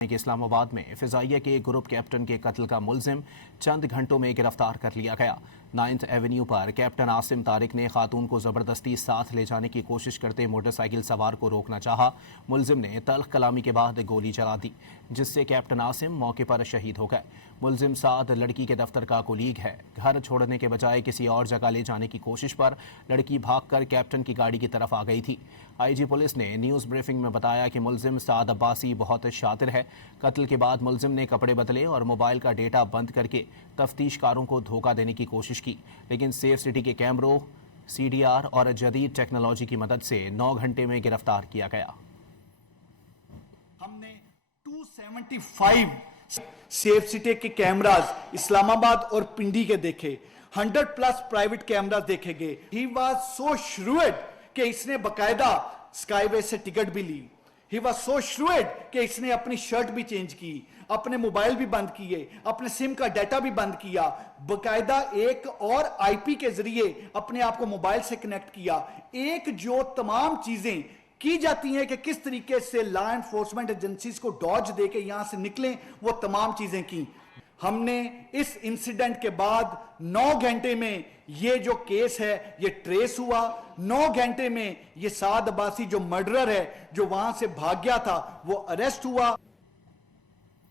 کہ اسلام آباد میں فضائیہ کے گروپ کیپٹن کے قتل کا ملزم چند گھنٹوں میں گرفتار کر لیا گیا۔ 9 ایونیو پر کیپٹن عاصم طارق نے خاتون کو زبردستی ساتھ لے جانے کی کوشش کرتے موٹر سائیکل سوار کو روکنا چاہا۔ ملزم نے تلخ کلامی کے بعد گولی چلا دی، جس سے کیپٹن عاصم موقع پر شہید ہو گئے۔ ملزم سعد لڑکی کے دفتر کا کولیگ ہے۔ گھر چھوڑنے کے بجائے کسی اور جگہ لے جانے کی کوشش پر لڑکی بھاگ کر کیپٹن کی گاڑی کی طرف آ گئی تھی۔ آئی جی پولیس نے نیوز بریفنگ میں بتایا کہ ملزم سعد عباسی بہت شاطر ہے۔ قتل کے بعد ملزم نے کپڑے بدلے اور موبائل کا ڈیٹا بند کر کے تفتیش کاروں کو دھوکہ دینے کی کوشش کی، لیکن سیف سٹی کے کیمروں، CDR اور جدید ٹیکنالوجی کی مدد سے 9 گھنٹے میں گرفتار کیا گیا۔ ہم نے 275 سیف سٹی کے کیمراز اسلام آباد اور پنڈی کے دیکھے، 100+ پرائیویٹ کیمراز دیکھے گئے۔ He was so shrewd کہ اس نے باقاعدہ اسکائی وے سے ٹکٹ بھی لی۔ He was so shrewd کہ اس نے اپنی شرٹ بھی چینج کی، اپنے موبائل بھی بند کیے، اپنے سم کا ڈیٹا بھی بند کیا، باقاعدہ ایک اور IP کے ذریعے اپنے آپ کو موبائل سے کنیکٹ کیا۔ ایک جو تمام چیزیں کی جاتی ہیں کہ کس طریقے سے لا انفورسمنٹ ایجنسیز کو ڈاج دے کے یہاں سے نکلیں، وہ تمام چیزیں کی۔ ہم نے اس انسیڈنٹ کے بعد 9 گھنٹے میں یہ جو کیس ہے یہ ٹریس ہوا۔ 9 گھنٹے میں یہ سعد عباسی جو مرڈرر ہے، جو وہاں سے بھاگ گیا تھا، وہ اریسٹ ہوا۔